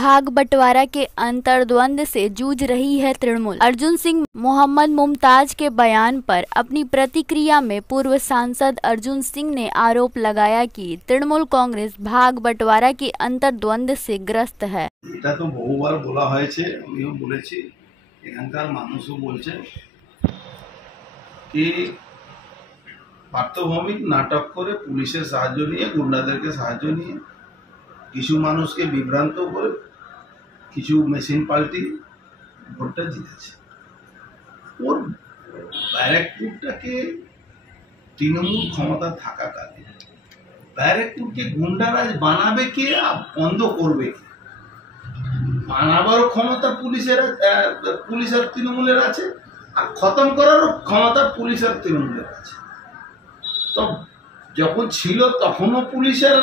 भाग बंटवारा के अंतर्द्वंद से जूझ रही है तृणमूल। अर्जुन सिंह मोहम्मद मुमताज के बयान पर अपनी प्रतिक्रिया में पूर्व सांसद अर्जुन सिंह ने आरोप लगाया कि तृणमूल कांग्रेस भाग बंटवारा के अंतर्द्वंद से ग्रस्त है। এটা তো বহুবার বলা হয়েছে, আমিও বলেছি, এখানকার মানুষও বলছে কি পার্থভৌমিক নাটক করে পুলিশের সাহায্য নিয়ে, গুন্ডাদেরকে সাহায্য নিয়ে কিছু মানুষকে বিভ্রান্ত করে কিছু মেশিন পাল্টি ভোটটা জিতেছে। ওর ব্যারাকপুরটাকে তৃণমূল ক্ষমতা থাকাকালীন ব্যারাকপুরকে গুন্ডারাজ বানাবে কে, বন্ধ করবে কে? বানাবারও ক্ষমতা পুলিশ আর তৃণমূলের আছে, আর খতম করারও ক্ষমতা পুলিশ আর তৃণমূলের আছে। তো যখন ছিল তখনও পুলিশ আর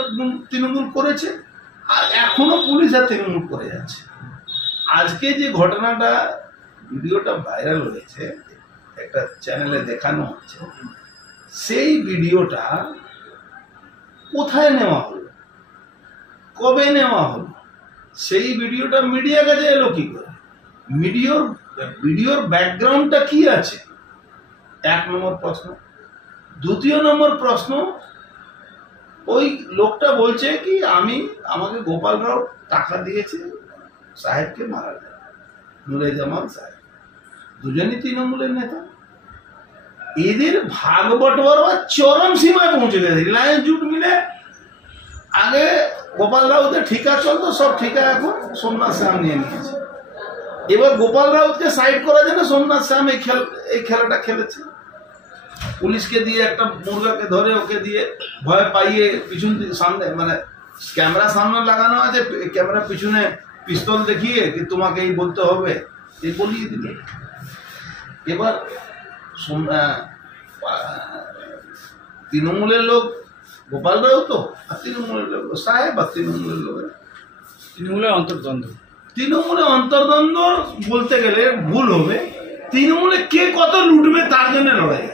তৃণমূল করেছে, আর এখনো পুলিশ আর তৃণমূল করে যাচ্ছে। আজকে যে ঘটনাটা, ভিডিওটা ভাইরাল হয়েছে, একটা চ্যানেলে দেখানো হচ্ছে, সেই ভিডিওটা কোথায় নেওয়া হলো, কবে নেওয়া হলো, সেই ভিডিওটা মিডিয়া কাছে এলো কি করে? ভিডিওর ব্যাকগ্রাউন্ডটা কি আছে? এক নম্বর প্রশ্ন। দ্বিতীয় নম্বর প্রশ্ন, ওই লোকটা বলছে কি আমাকে গোপাল রাও টাকা দিয়েছে সাহেবকে মারা যায়, নুরে জামাল সাহেব, দুজনই তৃণমূলের নেতা। এদের ভাগ বটোয়ারা চরম সীমায় পৌঁছে গেছে। রিলায়েন্স জুট মিলে আগে গোপাল রাউতের ঠিকা চলতো, সব ঠিকা এখন সোমনাথ শ্যাম নিয়ে নিয়েছে। এবার গোপাল রাউতকে সাইড করার জন্য সোমনাথ শ্যাম এই খেলাটা খেলেছে। পুলিশকে দিয়ে একটা মুরগাকে ধরে ওকে দিয়ে ভয় পাইয়ে পিছন সামনে, মানে ক্যামেরা সামনে লাগানো আছে, ক্যামেরা পিছনে পিস্তল দেখিয়ে কি তোমাকে এই বলতে হবে, এই বলিয়ে দিল। এবার তৃণমূলের লোক গোপাল রাও তো, আর তৃণমূলের লোক সাহেব, আর তৃণমূলের লোকের তৃণমূলের অন্তর্দ্বন্দ্ব বলতে গেলে ভুল হবে। তৃণমূলে কে কত লুটবে তার জন্য লড়াই।